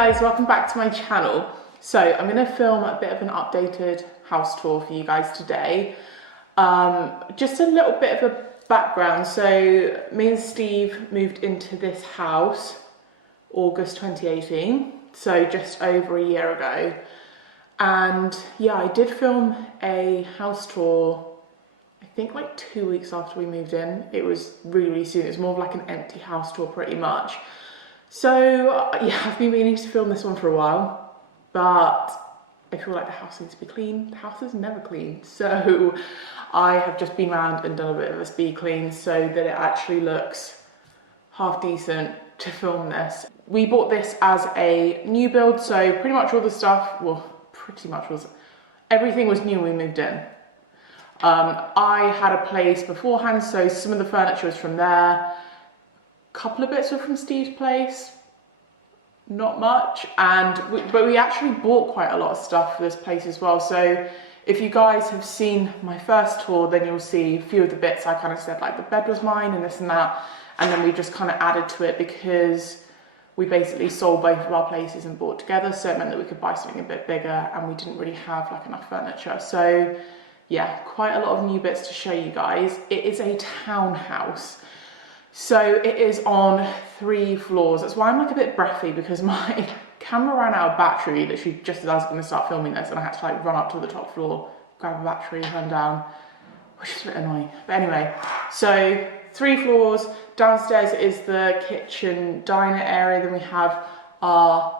guys, welcome back to my channel. So I'm going to film a bit of an updated house tour for you guys today. Just a little bit of a background. So me and Steve moved into this house August 2018, so just over a year ago. And yeah, I did film a house tour I think like 2 weeks after we moved in. It was really soon. It was more of like an empty house tour pretty much. So yeah, I've been meaning to film this one for a while, but I feel like the house needs to be clean. The house is never clean. So I have just been around and done a bit of a speed clean so that it actually looks half decent to film this. We bought this as a new build, so pretty much all the stuff, well, everything was new when we moved in. I had a place beforehand, so some of the furniture was from there. A couple of bits were from Steve's place, not much, but we actually bought quite a lot of stuff for this place as well. So if you guys have seen my first tour, then you'll see a few of the bits I kind of said, like the bed was mine and this and that, and then we just kind of added to it because we basically sold both of our places and bought together, so it meant that we could buy something a bit bigger, and we didn't really have like enough furniture. So yeah, quite a lot of new bits to show you guys. It is a townhouse, so it is on 3 floors. That's why I'm like a bit breathy, because my camera ran out of battery literally just as I was going to start filming this, and I had to like run up to the top floor, grab a battery, run down, which is a bit annoying. But anyway, so 3 floors. Downstairs is the kitchen diner area. Then we have our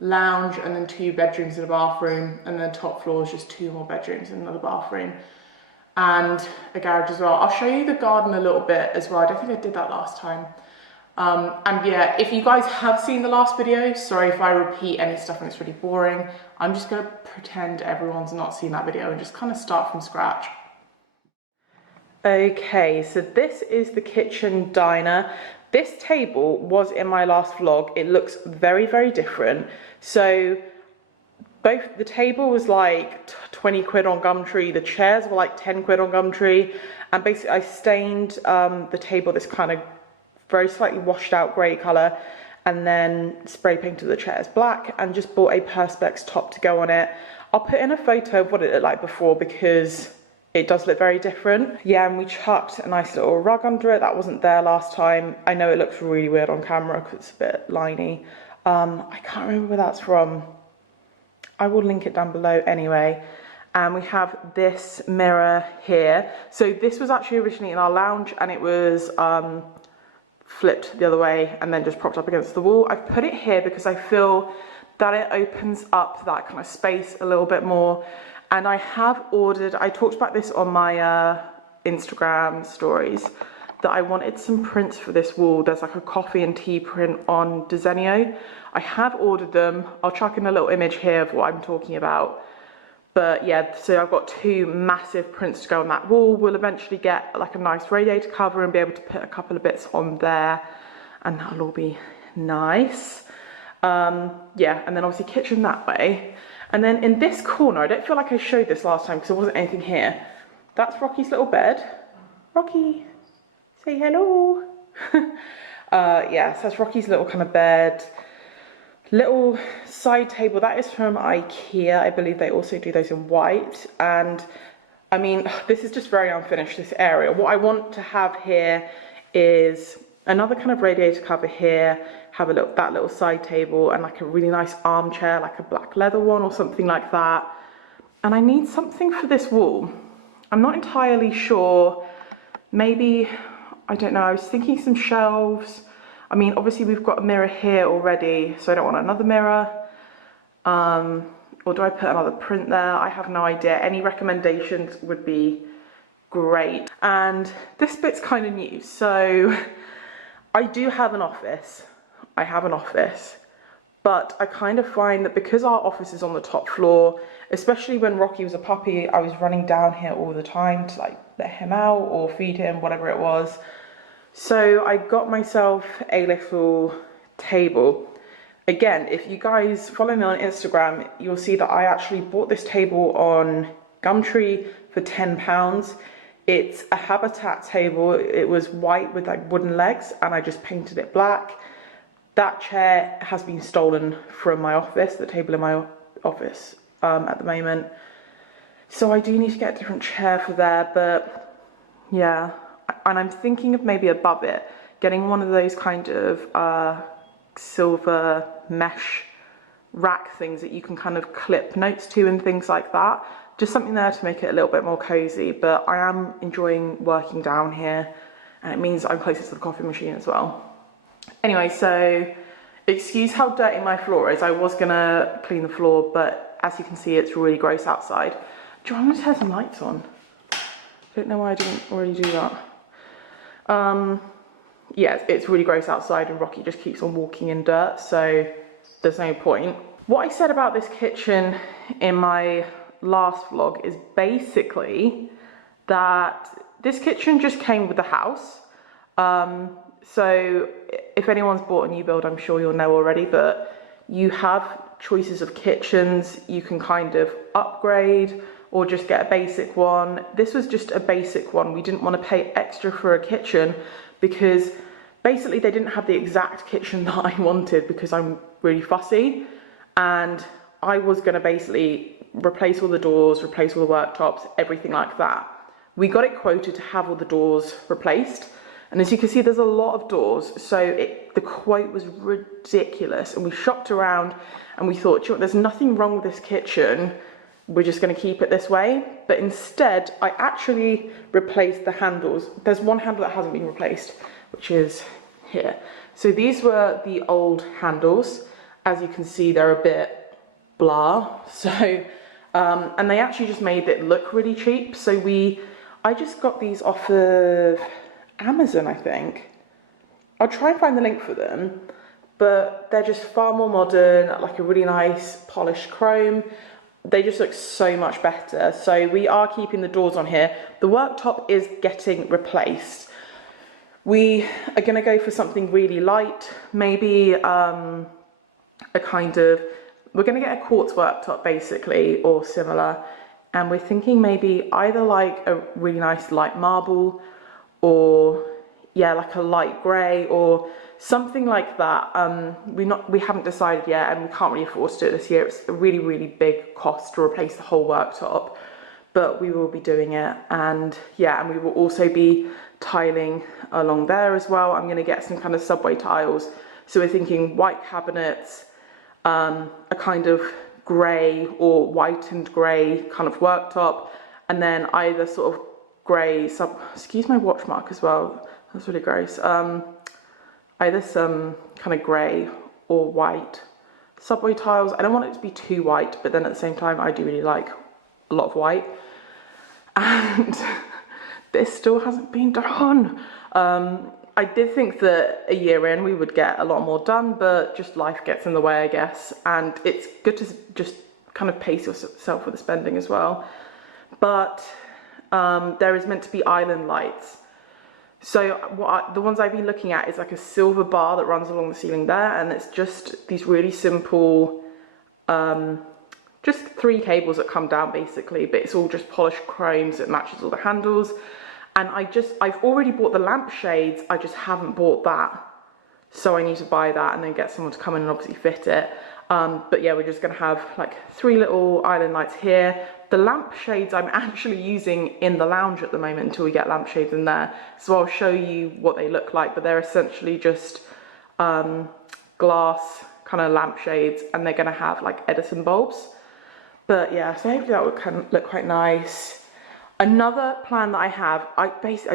lounge and then 2 bedrooms and a bathroom, and then the top floor is just 2 more bedrooms and another bathroom and a garage as well. I'll show you the garden a little bit as well. I don't think I did that last time. And yeah, if you guys have seen the last video, sorry if I repeat any stuff and it's really boring. I'm just going to pretend everyone's not seen that video and just kind of start from scratch. Okay, so this is the kitchen diner. This table was in my last vlog. It looks very different. So both the table was like 20 quid on Gumtree, the chairs were like 10 quid on Gumtree, and basically I stained the table this kind of very slightly washed out grey colour, and then spray painted the chairs black and just bought a Perspex top to go on it. I'll put in a photo of what it looked like before because it does look very different. Yeah, and we chucked a nice little rug under it. That wasn't there last time. I know it looks really weird on camera because it's a bit liney. I can't remember where that's from. I will link it down below anyway. And we have this mirror here. So this was actually originally in our lounge, and it was flipped the other way and then just propped up against the wall. I've put it here because I feel that it opens up that kind of space a little bit more. And I have ordered, I talked about this on my Instagram stories, that I wanted some prints for this wall. There's like a coffee and tea print on Desenio. I have ordered them. I'll chuck in a little image here of what I'm talking about. But yeah, so I've got 2 massive prints to go on that wall. We'll eventually get like a nice radiator cover and be able to put a couple of bits on there, and that'll all be nice. Yeah, and then obviously kitchen that way. And then in this corner, I don't feel like I showed this last time because there wasn't anything here. That's Rocky's little bed. Rocky, say hello. Yeah, so that's Rocky's little kind of bed. Little side table, that is from IKEA. I believe they also do those in white. And I mean, this is just very unfinished, this area. What I want to have here is another kind of radiator cover here, have that little side table, and like a really nice armchair, like a black leather one or something like that. And I need something for this wall. I'm not entirely sure. Maybe, I don't know, I was thinking some shelves. I mean, obviously we've got a mirror here already, so I don't want another mirror. Or do I put another print there? I have no idea. Any recommendations would be great. And this bit's kind of new, so I do have an office. I have an office, but I kind of find that because our office is on the top floor, especially when Rocky was a puppy, I was running down here all the time to like let him out or feed him, whatever it was. So I got myself a little table. Again, if you guys follow me on Instagram, you'll see that I actually bought this table on Gumtree for £10. It's a Habitat table. It was white with like wooden legs, and I just painted it black. that chair has been stolen from my office, the table in my office at the moment. So I do need to get a different chair for there, but yeah. And I'm thinking of maybe above it, getting one of those kind of silver mesh rack things that you can kind of clip notes to and things like that. Just something there to make it a little bit more cozy, but I am enjoying working down here, and it means I'm closer to the coffee machine as well. Anyway, so excuse how dirty my floor is. I was gonna clean the floor, but as you can see, it's really gross outside. Do you want me to turn some lights on? I don't know why I didn't already do that. Yeah, it's really gross outside and Rocky just keeps on walking in dirt, so there's no point. What I said about this kitchen in my last vlog is basically that this kitchen just came with the house. So if anyone's bought a new build, I'm sure you'll know already, but you have choices of kitchens. You can kind of upgrade or just get a basic one. This was just a basic one. We didn't want to pay extra for a kitchen because basically they didn't have the exact kitchen that I wanted because I'm really fussy, and I was going to basically replace all the doors, replace all the worktops, everything like that. We got it quoted to have all the doors replaced, and as you can see, there's a lot of doors, so the quote was ridiculous, and we shopped around and we thought, you know, there's nothing wrong with this kitchen, we're just going to keep it this way. But instead I actually replaced the handles. There's one handle that hasn't been replaced, which is here. So these were the old handles. As you can see, they're a bit blah, so and they actually just made it look really cheap. So I just got these off of Amazon, I think. I'll try and find the link for them, but they're just far more modern, like a really nice polished chrome. They just look so much better. So we are keeping the doors on here. The worktop is getting replaced. We are going to go for something really light, maybe we're going to get a quartz worktop basically, or similar, and we're thinking maybe either like a really nice light marble, or yeah, like a light grey or something like that. We haven't decided yet, and we can't really afford to do it this year. It's a really, really big cost to replace the whole worktop, but we will be doing it. And yeah, and we will also be tiling along there as well. I'm going to get some kind of subway tiles, so we're thinking white cabinets, a kind of grey or whitened grey kind of worktop, and then either sort of grey excuse my watch mark as well, that's really gross, either some kind of grey or white subway tiles. I don't want it to be too white, but then at the same time I do really like a lot of white. And this still hasn't been done. I did think that a year in we would get a lot more done, but just life gets in the way, I guess. And it's good to just kind of pace yourself with the spending as well. But there is meant to be island lights. So the ones I've been looking at is like a silver bar that runs along the ceiling there, and it's just these really simple, just 3 cables that come down basically, but it's all just polished chrome, so it matches all the handles. And I've already bought the lampshades, I just haven't bought that. So I need to buy that and then get someone to come in and obviously fit it. But yeah, we're just gonna have like 3 little island lights here. The lampshades I'm actually using in the lounge at the moment until we get lampshades in there. So I'll show you what they look like, but they're essentially just glass kind of lampshades, and they're gonna have like Edison bulbs. But yeah, so hopefully that would kind of look quite nice. Another plan that I have, I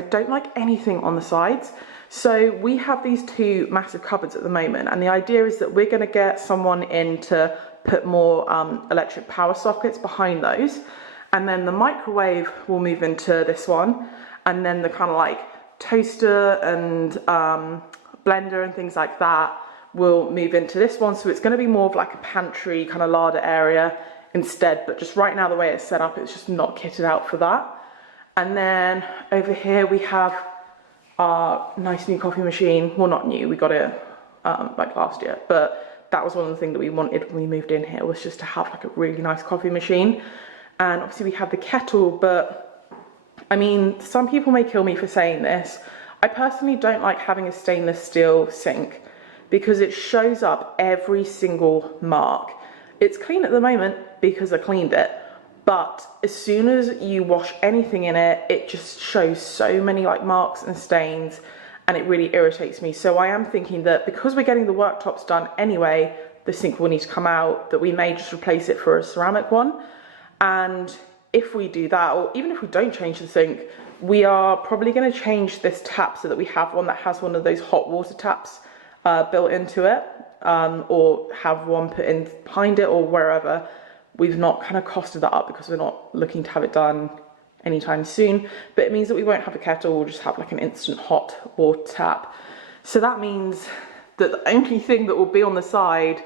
don't like anything on the sides. So we have these 2 massive cupboards at the moment, and the idea is that we're going to get someone in to put more electric power sockets behind those, and then the microwave will move into this one, and then the kind of like toaster and blender and things like that will move into this one. So it's going to be more of like a pantry kind of larder area instead, but just right now the way it's set up, it's just not kitted out for that. And then over here we have our nice new coffee machine. Well, not new, we got it like last year, but that was one of the things that we wanted when we moved in here, was just to have like a really nice coffee machine. And obviously we have the kettle, but I mean, some people may kill me for saying this, I personally don't like having a stainless steel sink, because it shows up every single mark. It's clean at the moment because I cleaned it, but as soon as you wash anything in it, it just shows so many like marks and stains, and it really irritates me. So I am thinking that because we're getting the worktops done anyway, the sink will need to come out, that we may just replace it for a ceramic one. And if we do that, or even if we don't change the sink, we are probably going to change this tap so that we have one that has one of those hot water taps built into it, or have one put in behind it or wherever. We've not kind of costed that up because we're not looking to have it done anytime soon, but it means that we won't have a kettle, we'll just have like an instant hot water tap. So that means that the only thing that will be on the side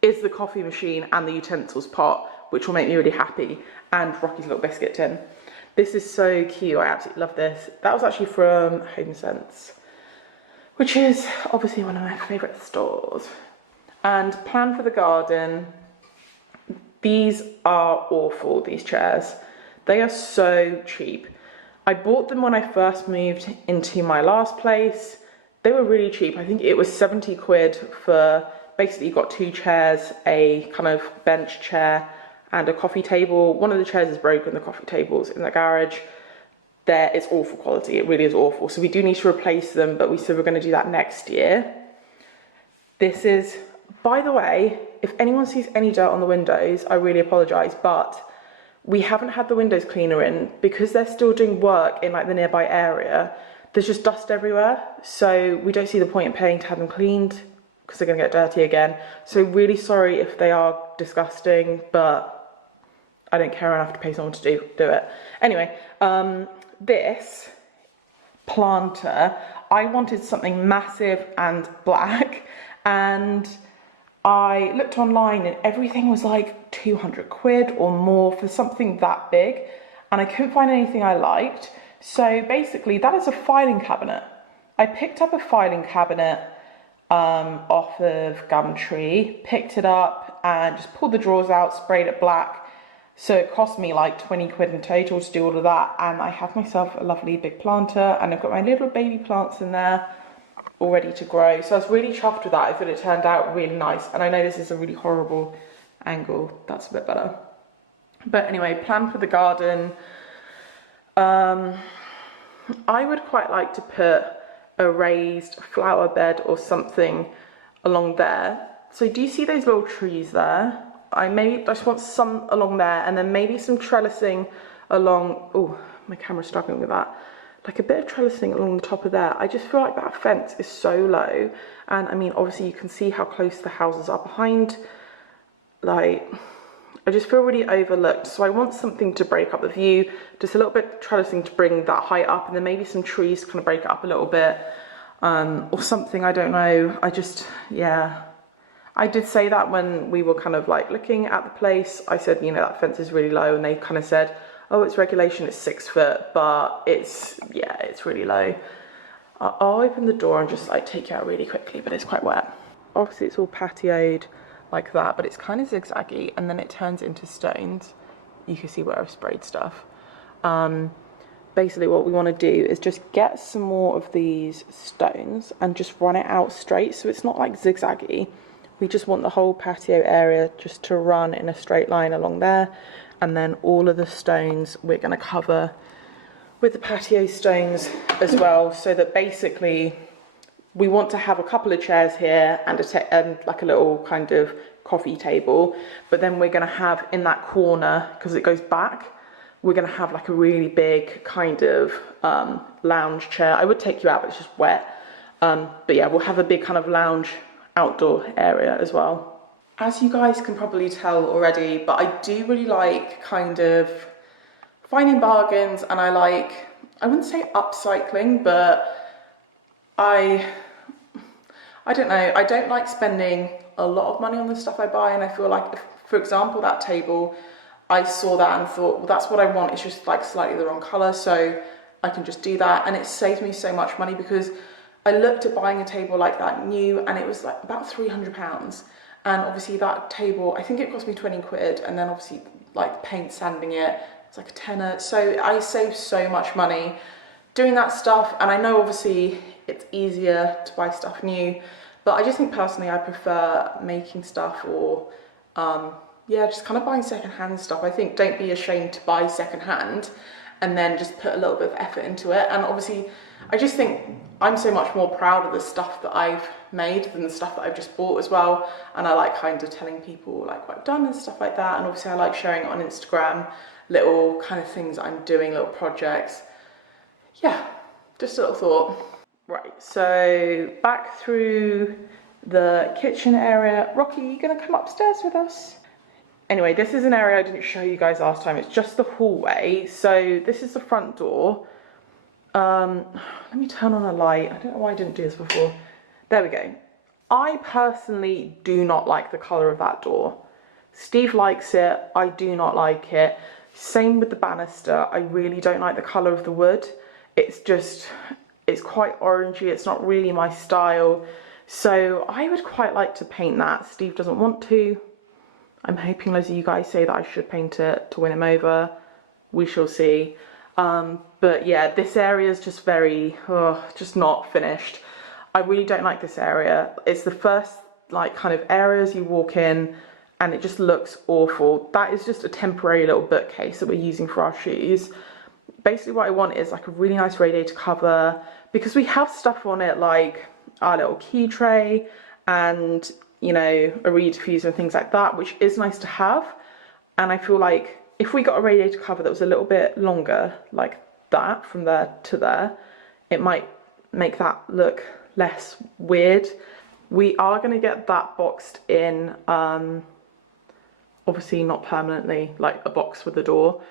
is the coffee machine and the utensils pot, which will make me really happy, and Rocky's little biscuit tin. This is so cute, I absolutely love this. That was actually from HomeSense, which is obviously one of my favourite stores. And plan for the garden. These are awful, these chairs. They are so cheap. I bought them when I first moved into my last place. They were really cheap. I think it was 70 quid for, basically you got 2 chairs, a kind of bench chair and a coffee table. One of the chairs is broken, the coffee table's in the garage. It's awful quality, it really is awful. So we do need to replace them, but we said we're gonna do that next year. This is, by the way, if anyone sees any dirt on the windows, I really apologise, but we haven't had the windows cleaner in because they're still doing work in like the nearby area. There's just dust everywhere, so we don't see the point in paying to have them cleaned because they're gonna get dirty again. So really sorry if they are disgusting, but I don't care enough to pay someone to do it. Anyway, this planter, I wanted something massive and black, and I looked online and everything was like 200 quid or more for something that big, and I couldn't find anything I liked. So basically that is a filing cabinet. I picked up a filing cabinet off of Gumtree, picked it up and just pulled the drawers out, sprayed it black. So it cost me like 20 quid in total to do all of that, and I have myself a lovely big planter, and I've got my little baby plants in there all ready to grow. So I was really chuffed with that. I thought it turned out really nice, and I know this is a really horrible angle. That's a bit better. But anyway, plan for the garden. I would quite like to put a raised flower bed or something along there. So do you see those little trees there? I just want some along there, and then maybe some trellising along, oh, my camera's struggling with that. Like a bit of trellising along the top of there. I just feel like that fence is so low. And I mean, obviously you can see how close the houses are behind. Like, I just feel really overlooked. So I want something to break up the view, just a little bit of trellising to bring that height up, and then maybe some trees to kind of break it up a little bit. Or something, I don't know. Yeah. I did say that when we were kind of like looking at the place. I said, you know, that fence is really low, and they kind of said, oh, it's regulation, it's 6 foot, but it's really low. I'll open the door and just like take it out really quickly, but it's quite wet. Obviously it's all patioed like that, but it's kind of zigzaggy, and then it turns into stones. You can see where I've sprayed stuff. Basically what we want to do is just get some more of these stones and just run it out straight, so it's not like zigzaggy. We just want the whole patio area just to run in a straight line along there, and then all of the stones we're going to cover with the patio stones as well, so that basically we want to have a couple of chairs here and like a little kind of coffee table, but then we're going to have in that corner, because it goes back, we're going to have like a really big kind of lounge chair. I would take you out, but it's just wet. But yeah, we'll have a big kind of lounge outdoor area as well. As you guys can probably tell already, but I do really like kind of finding bargains, and I wouldn't say upcycling, but I don't know, I don't like spending a lot of money on the stuff I buy, and I feel like, for example, that table, I saw that and thought, well, that's what I want, it's just like slightly the wrong colour, so I can just do that, and it saves me so much money, because I looked at buying a table like that new, and it was like about £300, and obviously that table, I think it cost me 20 quid, and then obviously like paint sanding it, it's like a tenner, so I saved so much money doing that stuff. And I know obviously it's easier to buy stuff new, But I just think personally I prefer making stuff or yeah, just kind of buying secondhand stuff. I think don't be ashamed to buy secondhand and then just put a little bit of effort into it. And obviously I just think I'm so much more proud of the stuff that I've made than the stuff that I've just bought as well. And I like kind of telling people like what I've done and stuff like that. And obviously I like sharing it on Instagram, little kind of things that I'm doing, little projects. Yeah, just a little thought. Right, so back through the kitchen area. Rocky, you gonna come upstairs with us? Anyway, this is an area I didn't show you guys last time. It's just the hallway. So this is the front door. Let me turn on a light. I don't know why I didn't do this before. There we go. I personally do not like the colour of that door. Steve likes it. I do not like it. Same with the banister. I really don't like the colour of the wood. It's just, it's quite orangey. It's not really my style. So I would quite like to paint that. Steve doesn't want to. I'm hoping loads of you guys say that I should paint it to win him over. We shall see. But yeah, this area is just very, just not finished. I really don't like this area. It's the first like kind of areas you walk in and it just looks awful. That is just a temporary little bookcase that we're using for our shoes. Basically what I want is like a really nice radiator cover because we have stuff on it like our little key tray and, you know, a reed diffuser and things like that, which is nice to have. And I feel like if we got a radiator cover that was a little bit longer, like that, from there to there, it might make that look less weird. We are going to get that boxed in, obviously not permanently, like a box with a door,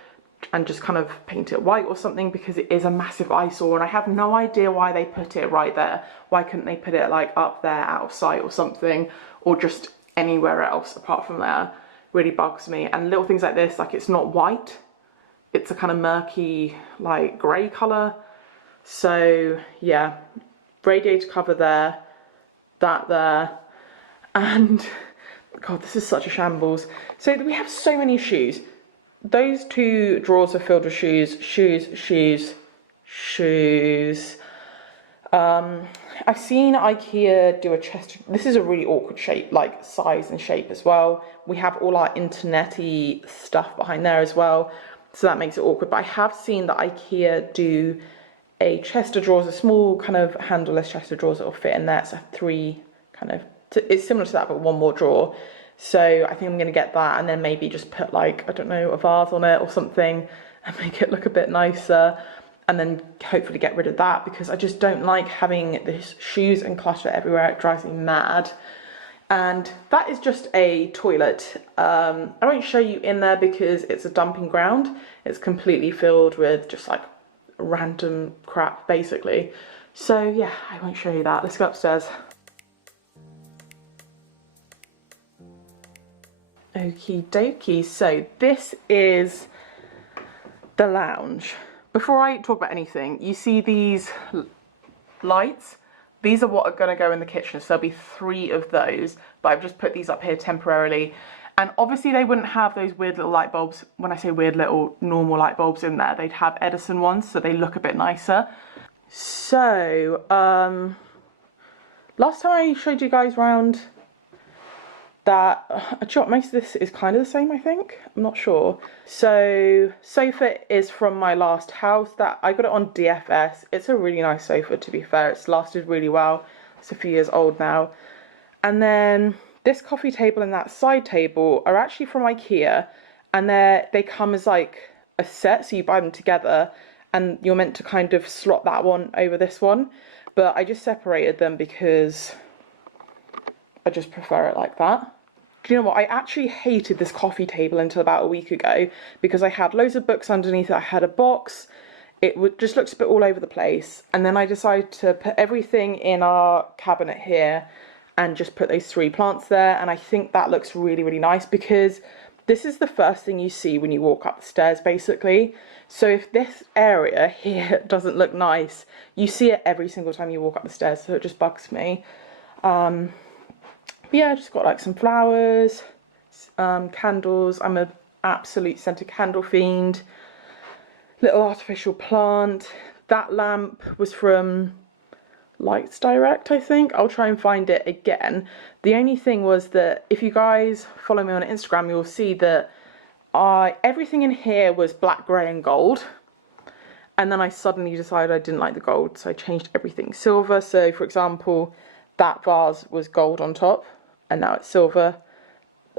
and just kind of paint it white or something because it is a massive eyesore and I have no idea why they put it right there. Why couldn't they put it like up there out of sight or something, or just anywhere else apart from there? Really bugs me. And little things like this, like it's not white, it's a kind of murky like grey colour. So yeah, radiator cover there, that there, and God, this is such a shambles. So we have so many shoes. Those two drawers are filled with shoes. I've seen IKEA do a chest. This is a really awkward shape, like size and shape as well. We have all our internet-y stuff behind there as well, so that makes it awkward. But I have seen that IKEA do a chest of drawers, a small kind of handleless chest of drawers that will fit in there. It's a three kind of, it's similar to that but one more drawer. So I think I'm going to get that and then maybe just put like, I don't know, a vase on it or something and make it look a bit nicer, and then hopefully get rid of that because I just don't like having this shoes and clutter everywhere. It drives me mad. And that is just a toilet. I won't show you in there because it's a dumping ground. It's completely filled with just like random crap basically. So yeah, I won't show you that. Let's go upstairs. Okie dokie, so this is the lounge. Before I talk about anything, you see these lights? These are what are going to go in the kitchen, so there'll be 3 of those, but I've just put these up here temporarily. And obviously they wouldn't have those weird little light bulbs, when I say weird little normal light bulbs in there, they'd have Edison ones, so they look a bit nicer. So, last time I showed you guys around that, most of this is kind of the same, I think. I'm not sure. So, sofa is from my last house. That I got it on DFS. It's a really nice sofa, to be fair. It's lasted really well. It's a few years old now. And then this coffee table and that side table are actually from IKEA, and they come as like a set, so you buy them together, and you're meant to kind of slot that one over this one. But I just separated them because I just prefer it like that. Do you know what? I actually hated this coffee table until about a week ago because I had loads of books underneath it. I had a box. Just looks a bit all over the place. And then I decided to put everything in our cabinet here and just put those 3 plants there. And I think that looks really, really nice because this is the first thing you see when you walk up the stairs, basically. So if this area here doesn't look nice, you see it every single time you walk up the stairs. So it just bugs me. Yeah, I just got like some flowers, candles. I'm an absolute scented candle fiend. Little artificial plant. That lamp was from Lights Direct, I think. I'll try and find it again. The only thing was that if you guys follow me on Instagram, you'll see that everything in here was black, grey and gold. And then I suddenly decided I didn't like the gold, so I changed everything silver. So for example, that vase was gold on top and now it's silver.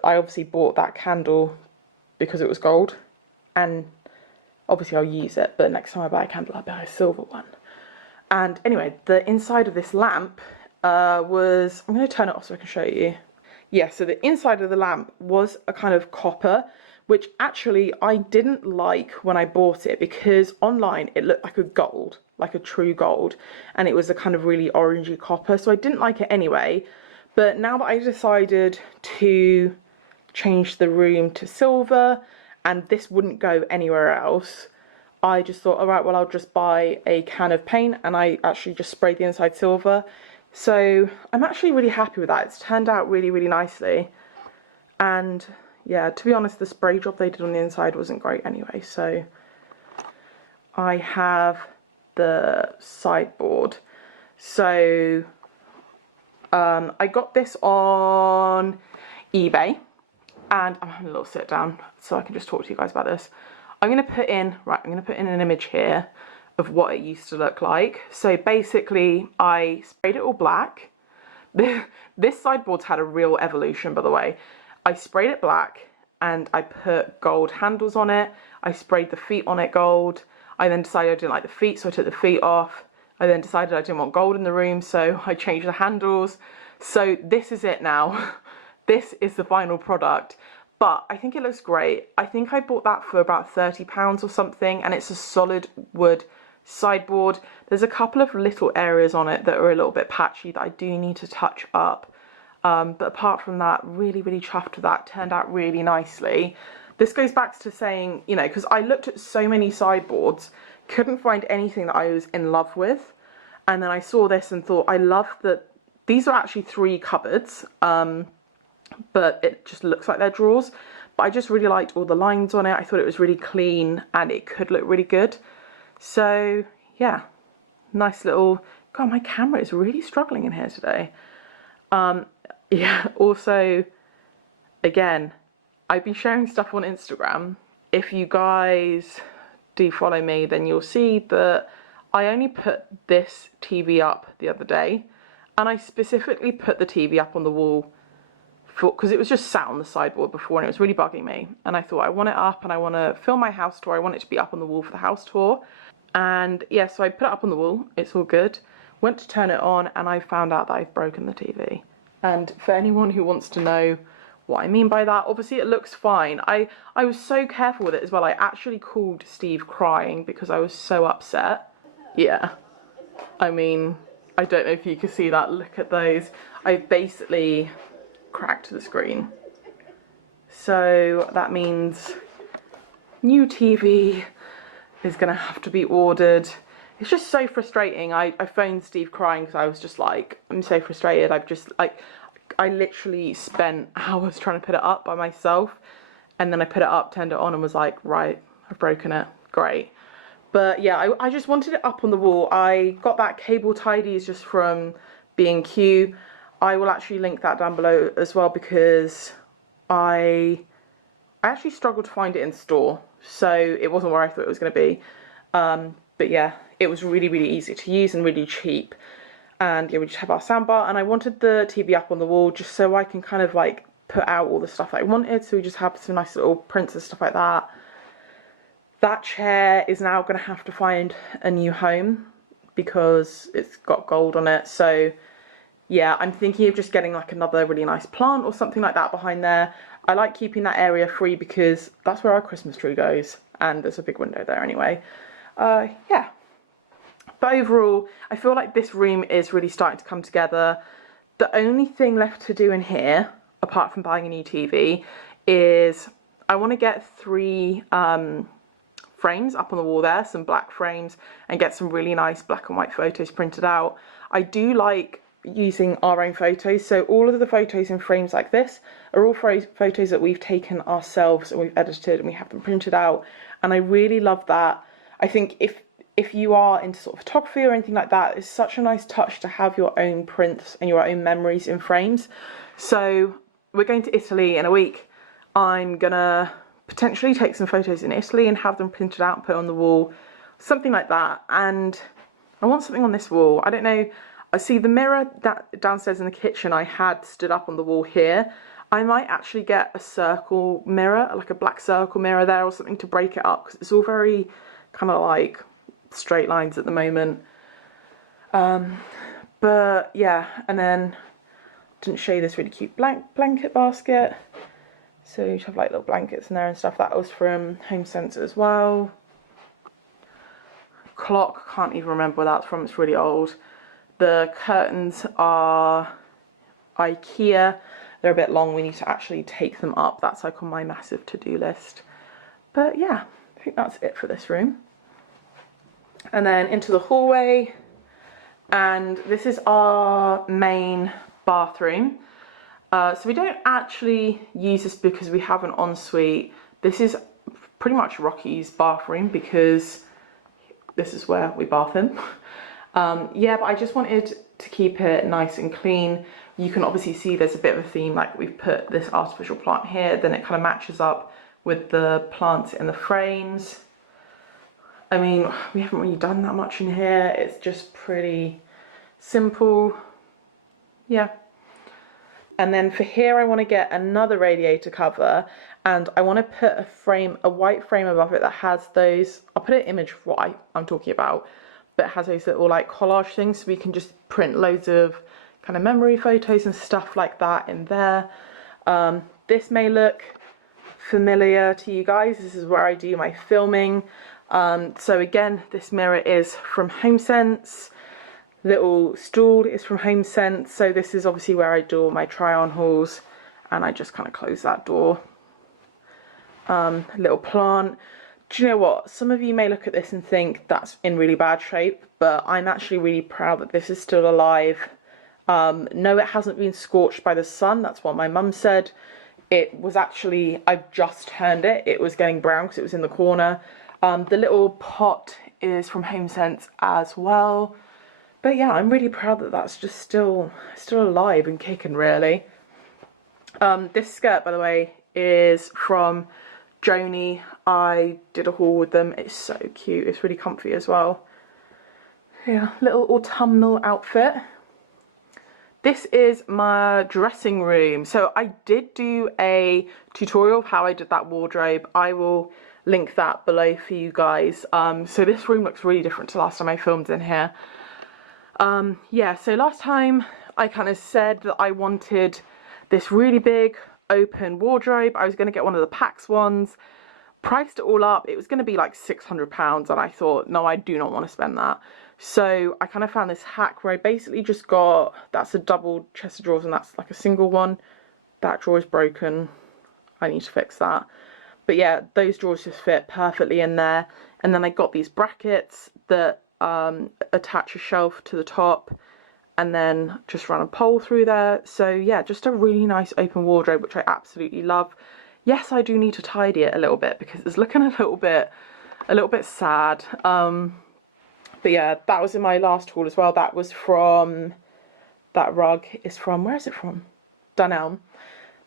I obviously bought that candle because it was gold, and obviously I'll use it, but next time I buy a candle I'll buy a silver one. And anyway, the inside of this lamp was, I'm going to turn it off so I can show you. Yeah, so the inside of the lamp was a kind of copper, which actually I didn't like when I bought it, because online it looked like a gold, like a true gold, and it was a kind of really orangey copper, so I didn't like it anyway. But now that I decided to change the room to silver and this wouldn't go anywhere else, I just thought, all right, well, I'll just buy a can of paint, and I actually just sprayed the inside silver. So I'm actually really happy with that. It's turned out really, really nicely. And yeah, to be honest, the spray job they did on the inside wasn't great anyway. So I have the sideboard. So I got this on eBay, and I'm having a little sit down so I can just talk to you guys about this. I'm going to put in an image here of what it used to look like. So basically I sprayed it all black. This sideboard's had a real evolution, by the way. I sprayed it black and I put gold handles on it. I sprayed the feet on it gold. I then decided I didn't like the feet, so I took the feet off. I then decided I didn't want gold in the room, so I changed the handles. So this is it now. This is the final product. But I think it looks great. I think I bought that for about £30 or something, and it's a solid wood sideboard. There's a couple of little areas on it that are a little bit patchy that I do need to touch up. But apart from that, really, really chuffed with that. Turned out really nicely. This goes back to saying, you know, because I looked at so many sideboards, couldn't find anything that I was in love with. And then I saw this and thought, I love that these are actually 3 cupboards. But it just looks like they're drawers. But I just really liked all the lines on it. I thought it was really clean and it could look really good. So yeah, nice little, God, my camera is really struggling in here today. Yeah, also, again, I've been sharing stuff on Instagram. If you guys do follow me, then you'll see that I only put this TV up the other day, and I specifically put the TV up on the wall because it was just sat on the sideboard before and it was really bugging me, and I thought I want it up and I want to film my house tour. I want it to be up on the wall for the house tour. And yeah, so I put it up on the wall, it's all good. Went to turn it on and I found out that I've broken the TV. And for anyone who wants to know what I mean by that, obviously it looks fine. I was so careful with it as well. I actually called Steve crying because I was so upset. Yeah, I mean, I don't know if you can see that, look at those. I've basically cracked the screen. So that means new TV is gonna have to be ordered. It's just so frustrating. I phoned Steve crying because I was just like, I'm so frustrated. I literally spent hours trying to put it up by myself, and then I put it up, turned it on and was like, right, I've broken it, great. But yeah, I just wanted it up on the wall. I got that cable tidies just from B&Q. I will actually link that down below as well because I actually struggled to find it in store, so it wasn't where I thought it was going to be. But yeah, it was really, really easy to use and really cheap. And yeah, we just have our soundbar, and I wanted the TV up on the wall just so I can kind of like put out all the stuff that I wanted. So we just have some nice little prints and stuff like that. That chair is now going to have to find a new home because it's got gold on it. So yeah, I'm thinking of just getting like another really nice plant or something like that behind there. I like keeping that area free because that's where our Christmas tree goes, and there's a big window there anyway. Yeah. But overall, I feel like this room is really starting to come together. The only thing left to do in here, apart from buying a new TV, is I want to get 3 frames up on the wall there, some black frames, and get some really nice black and white photos printed out. I do like using our own photos, so all of the photos in frames like this are all photos that we've taken ourselves and we've edited and we have them printed out, and I really love that. I think if if you are into sort of photography or anything like that, it's such a nice touch to have your own prints and your own memories in frames. So we're going to Italy in a week. I'm gonna potentially take some photos in Italy and have them printed out and put on the wall, something like that. And I want something on this wall. I don't know, I see the mirror that downstairs in the kitchen I had stood up on the wall here. I might actually get a circle mirror, like a black circle mirror there or something to break it up, because it's all very kind of like straight lines at the moment. But yeah, and then didn't show you this really cute blanket basket. So you have like little blankets in there and stuff. That was from HomeSense as well. Clock, can't even remember where that's from, it's really old. The curtains are IKEA. They're a bit long, we need to actually take them up. That's like on my massive to-do list. But yeah, I think that's it for this room. And then into the hallway, and this is our main bathroom. So we don't actually use this because we have an ensuite. This is pretty much Rocky's bathroom because this is where we bath him. Yeah, but I just wanted to keep it nice and clean. You can obviously see there's a bit of a theme, like we've put this artificial plant here, then it kind of matches up with the plants in the frames. I mean, we haven't really done that much in here. It's just pretty simple. Yeah. And then for here, I want to get another radiator cover, and I want to put a frame, a white frame above it that has those, I'll put an image of what I'm talking about, but it has those little like collage things, so we can just print loads of kind of memory photos and stuff like that in there. This may look familiar to you guys. This is where I do my filming. So again, this mirror is from HomeSense. Little stool is from HomeSense. So this is obviously where I do all my try-on hauls, and I just kind of close that door. Little plant. Do you know what? Some of you may look at this and think that's in really bad shape, but I'm actually really proud that this is still alive. No, it hasn't been scorched by the sun. That's what my mum said. It was actually, I've just turned it. It was getting brown because it was in the corner. The little pot is from HomeSense as well. But yeah, I'm really proud that that's just still alive and kicking, really. This skirt, by the way, is from Joni. I did a haul with them. It's so cute. It's really comfy as well. Yeah, little autumnal outfit. This is my dressing room. So I did do a tutorial of how I did that wardrobe. I will link that below for you guys. So this room looks really different to last time I filmed in here. Yeah, so last time I kind of said that I wanted this really big open wardrobe. I was going to get one of the PAX ones. Priced it all up, it was going to be like £600, and I thought, no, I do not want to spend that. So I kind of found this hack where I basically just got, that's a double chest of drawers and that's like a single one. That drawer is broken. I need to fix that. But yeah, those drawers just fit perfectly in there. And then I got these brackets that attach a shelf to the top, and then just run a pole through there. So yeah, just a really nice open wardrobe, which I absolutely love. Yes, I do need to tidy it a little bit because it's looking a little bit sad. But yeah, that was in my last haul as well. That was from, that rug is from, where is it from? Dunelm.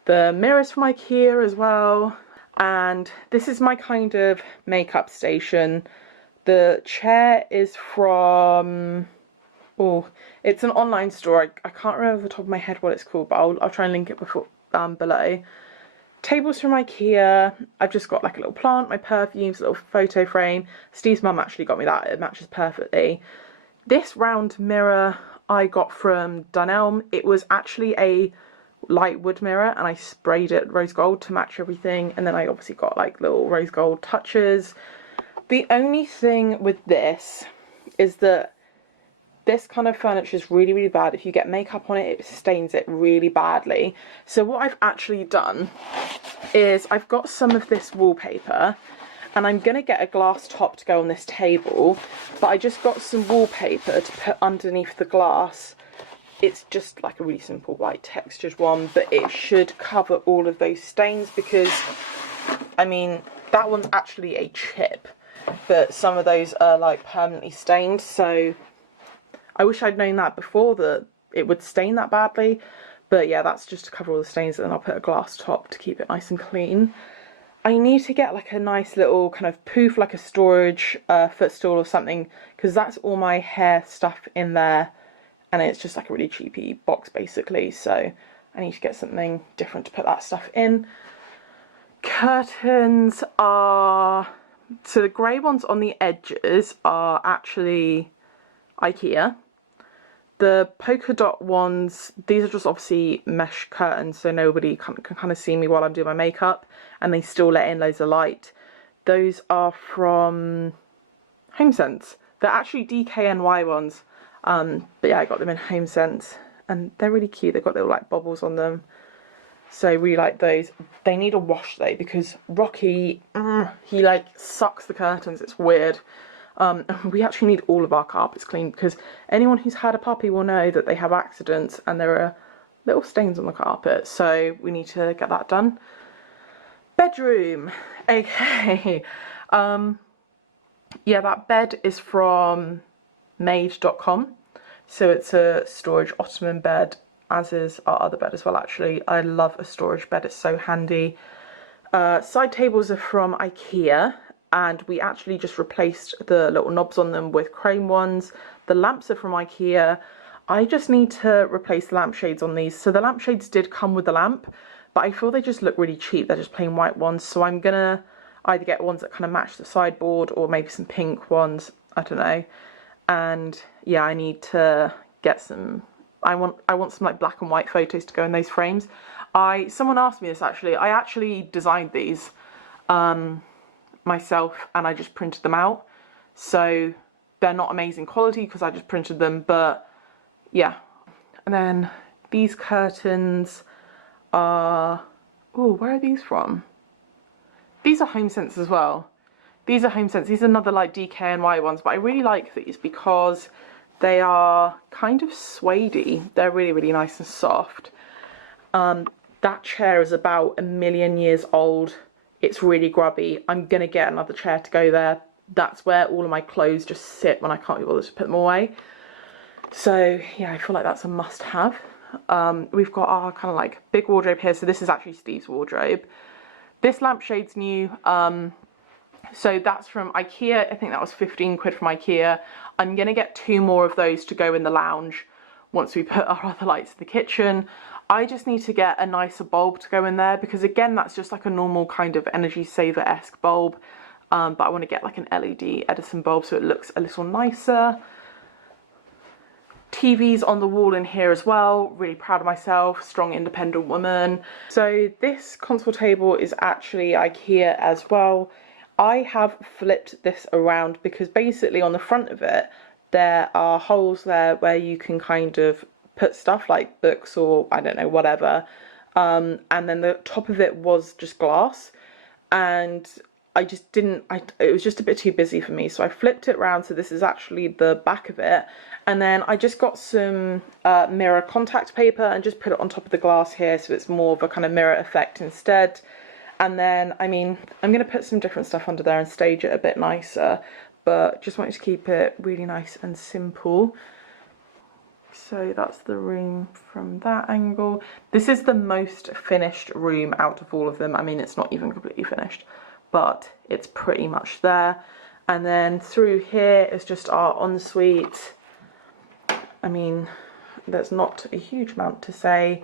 The mirror's from IKEA as well. And this is my kind of makeup station. The chair is from, oh, it's an online store. I can't remember off the top of my head what it's called, but I'll try and link it before, below. Tables from IKEA. I've just got like a little plant, my perfumes, a little photo frame. Steve's mum actually got me that. It matches perfectly. This round mirror I got from Dunelm. It was actually a light wood mirror, and I sprayed it rose gold to match everything. And then I obviously got like little rose gold touches. The only thing with this is that this kind of furniture is really, really bad. If you get makeup on it, it stains it really badly. So what I've actually done is I've got some of this wallpaper, and I'm going to get a glass top to go on this table, but I just got some wallpaper to put underneath the glass. It's just like a really simple white textured one, but it should cover all of those stains because, I mean, that one's actually a chip. but some of those are like permanently stained, so I wish I'd known that before, that it would stain that badly. But yeah, that's just to cover all the stains, and then I'll put a glass top to keep it nice and clean. I need to get like a nice little kind of poof, like a storage footstool or something, because that's all my hair stuff in there, and it's just like a really cheapy box basically, so I need to get something different to put that stuff in. Curtains are, so the grey ones on the edges are actually IKEA. The polka dot ones, these are just obviously mesh curtains, so nobody can kind of see me while I'm doing my makeup, and they still let in loads of light. Those are from HomeSense. They're actually DKNY ones, but yeah, I got them in HomeSense, and they're really cute. They've got little like bubbles on them, so I really like those. They need a wash though, because Rocky, he like sucks the curtains. It's weird. We actually need all of our carpets cleaned, because anyone who's had a puppy will know that they have accidents and there are little stains on the carpet, so we need to get that done. Bedroom. Okay. Yeah, that bed is from made.com, so it's a storage ottoman bed, as is our other bed as well actually. I love a storage bed, it's so handy. Side tables are from IKEA, and we actually just replaced the little knobs on them with chrome ones. The lamps are from IKEA. I just need to replace the lampshades on these. So the lampshades did come with the lamp, but I feel they just look really cheap. They're just plain white ones, so I'm gonna either get ones that kind of match the sideboard, or maybe some pink ones, I don't know. And yeah, I need to get some, I want some like black and white photos to go in those frames. Someone asked me this actually. I actually designed these myself, and I just printed them out, so they're not amazing quality because I just printed them, but yeah. And then these curtains are, oh, where are these from? These are HomeSense as well. These are HomeSense. These are another like DKNY ones, but I really like these because they are kind of suede-y. They're really, really nice and soft. That chair is about 1,000,000 years old. It's really grubby. I'm gonna get another chair to go there. That's where all of my clothes just sit when I can't be bothered to put them away. So yeah, I feel like that's a must-have. We've got our kind of like big wardrobe here. So this is actually Steve's wardrobe. This lampshade's new. So that's from IKEA. I think that was 15 quid from IKEA. I'm gonna get 2 more of those to go in the lounge once we put our other lights in the kitchen. I just need to get a nicer bulb to go in there, because again, that's just like a normal kind of energy saver-esque bulb. But I want to get like an LED Edison bulb so it looks a little nicer. TV's on the wall in here as well. Really proud of myself, strong independent woman. So this console table is actually IKEA as well. I have flipped this around because basically on the front of it, there are holes there where you can kind of put stuff like books or I don't know, whatever. And then the top of it was just glass, and I just didn't, it was just a bit too busy for me. So I flipped it around. So this is actually the back of it. And then I just got some mirror contact paper and just put it on top of the glass here. So it's more of a kind of mirror effect instead. And then, I mean, I'm going to put some different stuff under there and stage it a bit nicer, but just wanted to keep it really nice and simple. So that's the room from that angle. This is the most finished room out of all of them. I mean, it's not even completely finished, but it's pretty much there. And then through here is just our ensuite. I mean, there's not a huge amount to say.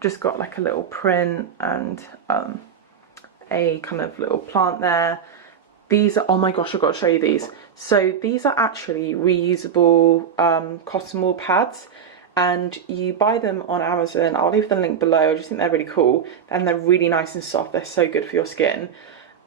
Just got like a little print and a kind of little plant there. These are, oh my gosh, I've got to show you these. So these are actually reusable cotton wool pads, and you buy them on Amazon. I'll leave the link below. I just think they're really cool, and they're really nice and soft. They're so good for your skin,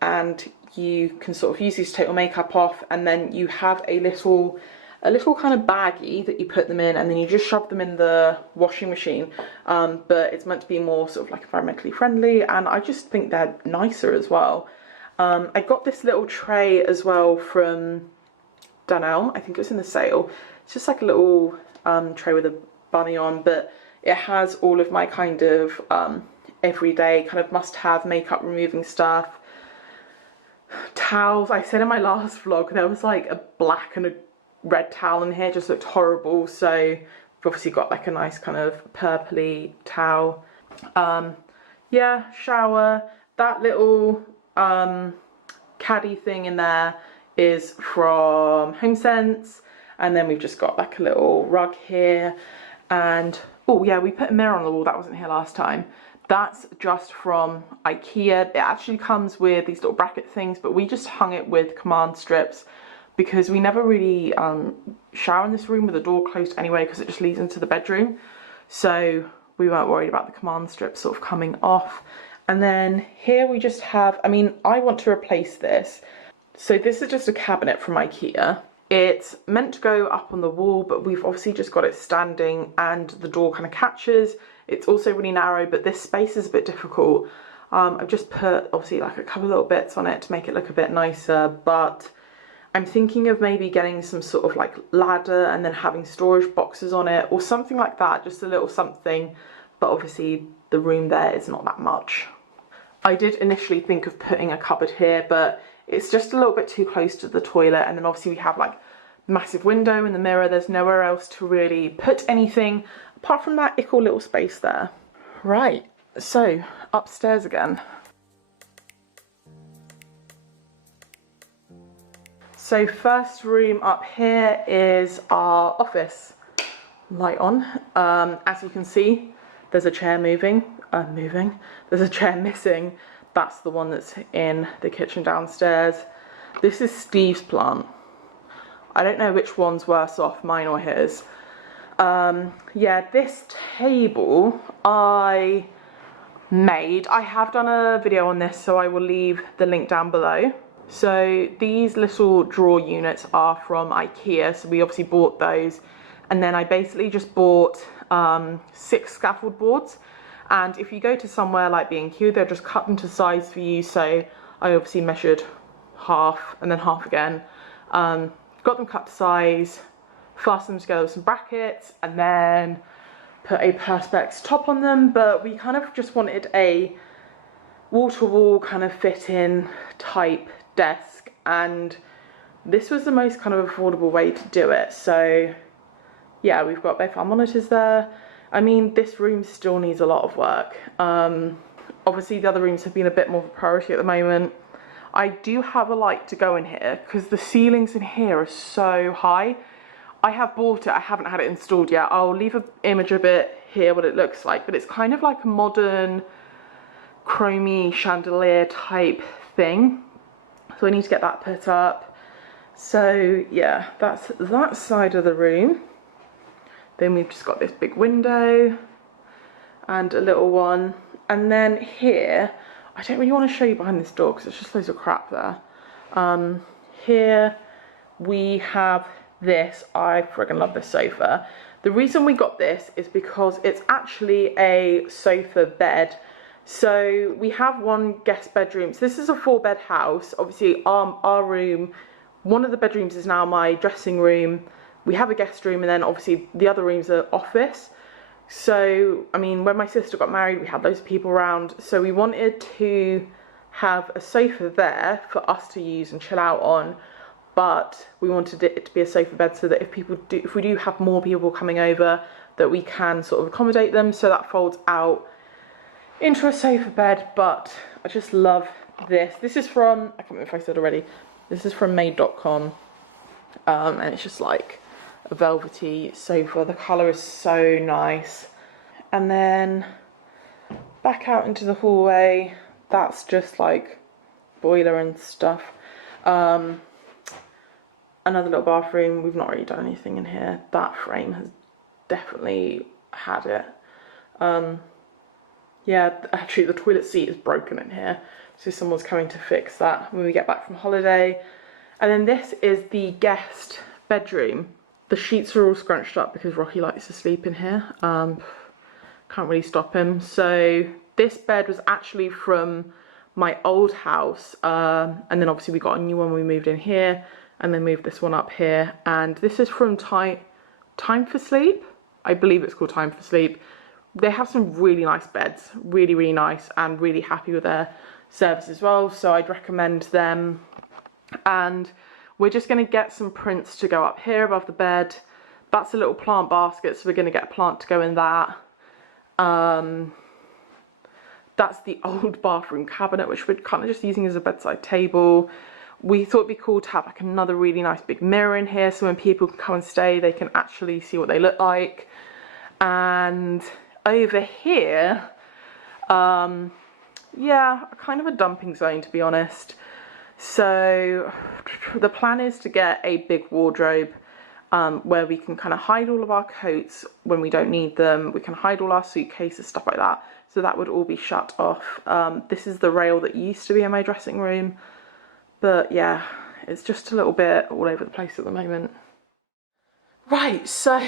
and you can sort of use these to take your makeup off, and then you have a little kind of baggie that you put them in, and then you just shove them in the washing machine. But it's meant to be more sort of like environmentally friendly, and I just think they're nicer as well. I got this little tray as well from Dunelm. I think it was in the sale. It's just like a little tray with a bunny on, but it has all of my kind of everyday kind of must-have makeup removing stuff. towels. I said in my last vlog there was like a black and a red towel in here, just looked horrible, so we've obviously got like a nice kind of purpley towel. Yeah, shower. That little caddy thing in there is from HomeSense, and then we've just got like a little rug here, and oh yeah, we put a mirror on the wall that wasn't here last time. That's just from IKEA. It actually comes with these little bracket things, but we just hung it with command strips because we never really shower in this room with the door closed anyway, because it just leads into the bedroom, so we weren't worried about the command strips sort of coming off. And then here we just have, I mean, I want to replace this. So this is just a cabinet from IKEA. It's meant to go up on the wall, but we've obviously just got it standing and the door kind of catches. It's also really narrow, but this space is a bit difficult. I've just put obviously like a couple of little bits on it to make it look a bit nicer, but I'm thinking of maybe getting some sort of like ladder and then having storage boxes on it or something like that, just a little something, but obviously the room there is not that much. I did initially think of putting a cupboard here, but it's just a little bit too close to the toilet, and then obviously we have like massive window in the mirror. There's nowhere else to really put anything apart from that ickle little space there. Right, so upstairs again. So first room up here is our office. Light on. As you can see, there's a chair there's a chair missing. That's the one that's in the kitchen downstairs. This is Steve's plant. I don't know which one's worse off, mine or his. Yeah, this table I made. I have done a video on this, so I will leave the link down below. So these little drawer units are from IKEA, so we obviously bought those. And then I basically just bought 6 scaffold boards. And if you go to somewhere like B&Q, they'll just cut them to size for you. So I obviously measured half and then half again. Got them cut to size, fastened them together with some brackets, and then put a perspex top on them. But we kind of just wanted a wall-to-wall kind of fit-in type desk, and this was the most kind of affordable way to do it. So yeah, we've got both our monitors there. I mean, this room still needs a lot of work. Obviously the other rooms have been a bit more of a priority at the moment. I do have a light to go in here because the ceilings in here are so high. I have bought it, I haven't had it installed yet. I'll leave an image of it here, what it looks like, but it's kind of like a modern chromey chandelier type thing. So I need to get that put up. So yeah, that's that side of the room. Then we've just got this big window and a little one. And then here, I don't really want to show you behind this door because there's just loads of crap there. Here we have this. I friggin' love this sofa. The reason we got this is because it's actually a sofa bed. So we have one guest bedroom. So this is a 4-bed house. Obviously our room, one of the bedrooms is now my dressing room. We have a guest room, and then obviously the other rooms are office. So, I mean, when my sister got married, we had loads of people around. So we wanted to have a sofa there for us to use and chill out on. But we wanted it to be a sofa bed so that if we do have more people coming over, that we can sort of accommodate them. So that folds out into a sofa bed. But I just love this. This is from, I can't remember if I said already, this is from made.com. And it's just like a velvety sofa. The colour is so nice. And then back out into the hallway, that's just like boiler and stuff. Another little bathroom. We've not really done anything in here. That frame has definitely had it. Yeah, actually the toilet seat is broken in here, so someone's coming to fix that when we get back from holiday. And then this is the guest bedroom. The sheets are all scrunched up because Rocky likes to sleep in here. Can't really stop him. So this bed was actually from my old house, and then obviously we got a new one when we moved in here, and then moved this one up here. And this is from Time for Sleep. I believe it's called Time for Sleep. They have some really nice beds, really, really nice, and really happy with their service as well, so I'd recommend them. And we're just going to get some prints to go up here above the bed. That's a little plant basket, so we're going to get a plant to go in that. That's the old bathroom cabinet, which we're kind of just using as a bedside table. We thought it'd be cool to have like another really nice big mirror in here, so when people can come and stay, they can actually see what they look like. And over here, yeah, kind of a dumping zone, to be honest. So the plan is to get a big wardrobe where we can kind of hide all of our coats when we don't need them. We can hide all our suitcases, stuff like that. So that would all be shut off. This is the rail that used to be in my dressing room. But yeah, it's just a little bit all over the place at the moment. Right, so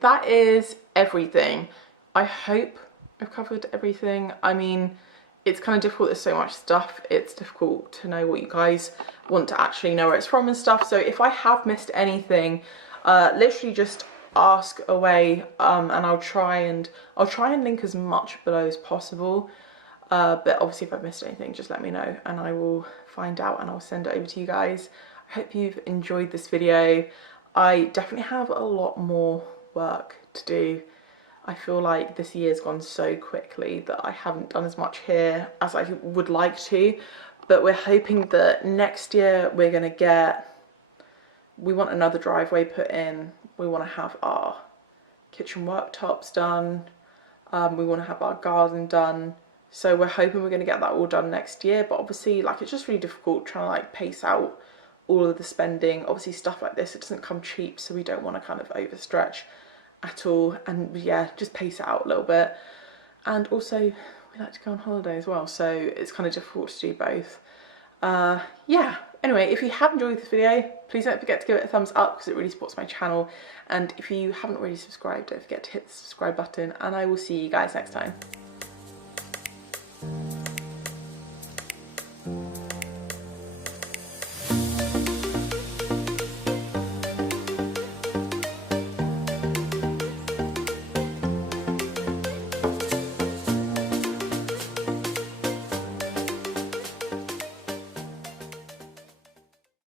that is everything. I hope I've covered everything. I mean, it's kind of difficult, there's so much stuff. It's difficult to know what you guys want to actually know where it's from and stuff. So if I have missed anything, literally just ask away, and I'll try and link as much below as possible. But obviously if I've missed anything, just let me know and I will find out and I'll send it over to you guys. I hope you've enjoyed this video. I definitely have a lot more work to do. I feel like this year's gone so quickly that I haven't done as much here as I would like to, but we're hoping that next year we want another driveway put in, we want to have our kitchen worktops done, we want to have our garden done, so we're hoping we're going to get that all done next year. But obviously, like, it's just really difficult trying to like pace out all of the spending. Obviously stuff like this, it doesn't come cheap, so we don't want to kind of overstretch at all, and yeah, just pace it out a little bit. And also we like to go on holiday as well, so it's kind of difficult to do both. Yeah, anyway, if you have enjoyed this video, please don't forget to give it a thumbs up because it really supports my channel, and if you haven't already subscribed, don't forget to hit the subscribe button, and I will see you guys next time.